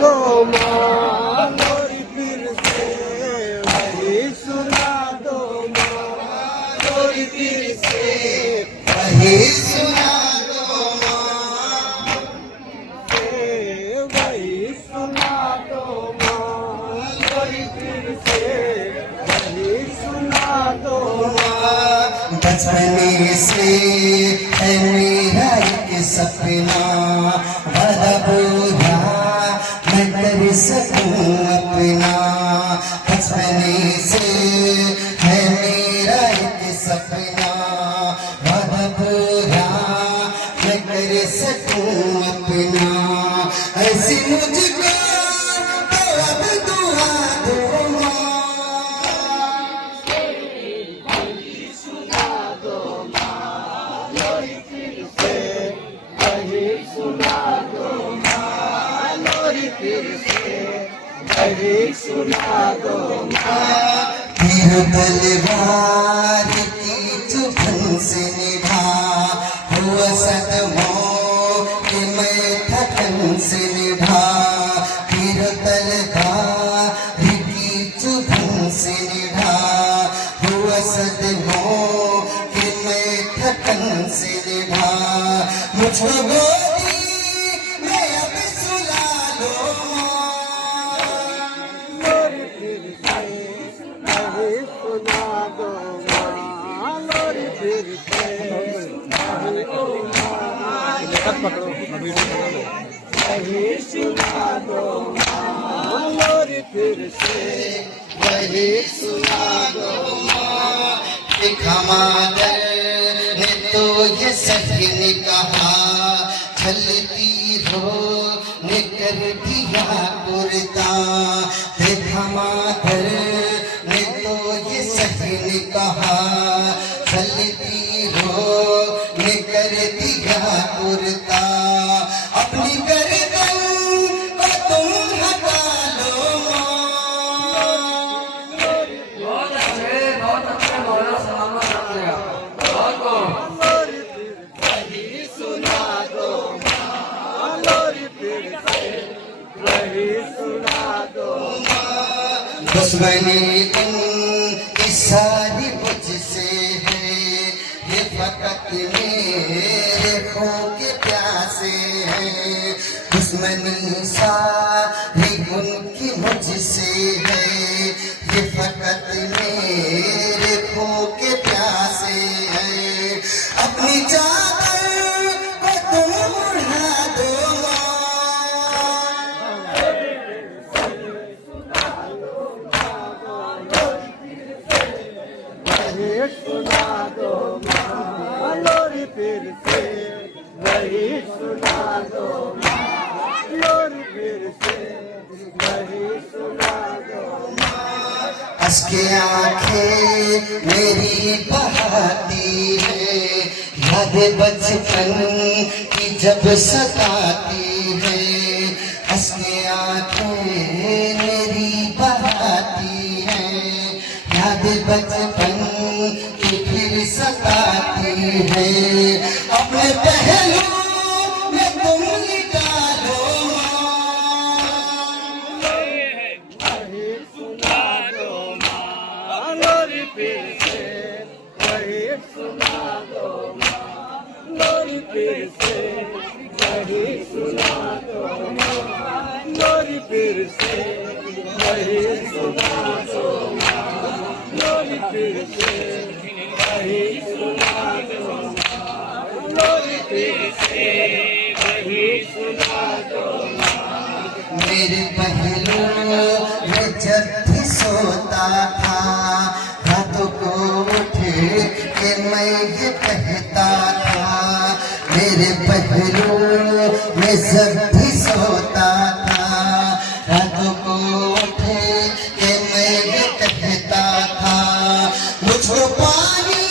दो माँ, लोरी फिर से वही सुना दो माँ, लोरी फिर से वही सुना दो माँ, वही सुना दो माँ, लोरी फिर से वही सुना दो माँ। बचपने से है मेरा एक सपना, वादा पूरा मैं कर सकूं अपना। बचपने से है मेरा एक सपना, वादा पूरा मैं कर सकूं अपना। ऐसी मुझको तो अब दुआ दो माँ, वही सुना दो माँ। तीर तलवार की चुभन से निभा, हुआ सदमों के मैं थकन से निभा। तीर तलवार की चुभन से निभा, हुआ सदमों के मैं थकन से निभा। मुझको गोदी में अब सुला लो माँ, लोरी फिर से वही सुना दो माँ, लोरी फिर से वही सुना दो माँ, लोरी फिर से वही सुना दो माँ। खमादर ने तो ये सही कहा, चलती रो ने कर दिया कुर्ता। खमादर ने तो ये सही कहा, चलती रो ने कर दिया कुर्ता। अपनी गर्दन को तुम हटा लो माँ, वही सुना दो माँ, लोरी फिर से वही सुना दो माँ। दुश्मनी उनकी सारी मुझसे है, ये फकत मेरे खून के प्यासे है। दुश्मनी सारी उनकी मुझसे है, ये फकत मेरे खून के प्यासे है। अपनी चादर को तुम उड़ा दो माँ, वही सुना दो माँ, लोरी फिर से वही सुना दो माँ, लोरी फिर से वही सुना दो माँ। हंस के आंखें मेरी बहाती है, याद बचपन की जब सताती है। हंस के आंखें मेरी बहाती है, याद बचपन की फिर सताती है। अपने पहलू में तुम निकालो वही सुना दो माँ, लोरी फिर से वही सुना दो माँ, लोरी फिर से वही सुना दो माँ, लोरी फिर से वही सुना दो माँ, लोरी फिर से वही सुना दो माँ, लोरी फिर से वही सुना दो माँ। मेरे पहलू में जब भी सोता था, रातों को उठे के मैं ये कहता था। मेरे पहलू में जब भी सोता था, रातों को उठे के मैं ये कहता था। मुझको पानी